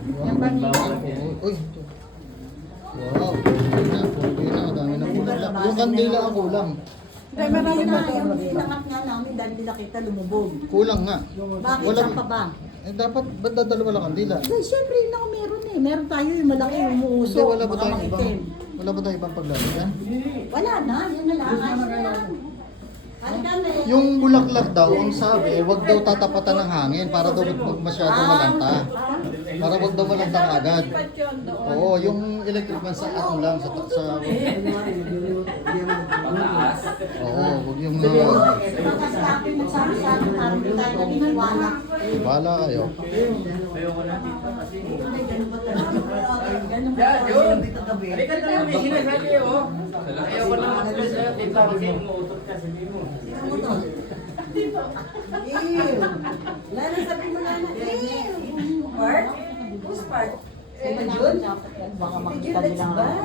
Yung kanila. Uy, ito. Wow, pwede na, ang dami ng kulang. Yung kandila ang kulang. Hindi, marami na, pa yung inangat nga namin dahil nila kita lumubog. Kulang nga. Bakit Wala- saan pa ba? Eh dapat, ba't dadalawa lang kandila? Kasi syempre yun ako meron eh. Meron tayo yung malaki yung umuusok. Hindi, wala ba mga tayong ibang, mangitim. wala ba tayong ibang paglalagyan? Wala na, yan na lang. Ayos na yan. Ano kami? Yung bulaklak daw, ang sabi, wag daw tatapatan ng hangin para daw wag masyado malanta. Para wag daw malanta agad. Oo, yung electric fan sa ano lang, sa oo, wag yung Bakas natin nagsabi sa akin, parang hindi tayo naniniwala. bala kayo. Hindi, ganun ba talaga? Ganun ba Yeah, talaga? yun. Halika na lang, may sinasabi oh. Ayaw ko lang ako sa tita kasi umuutot ka, sabi mo. Sino mo to? Ew. Lana, sabi mo Lana. Ew. Part? Who's part? Si Jun? Baka makita nila. That's bad.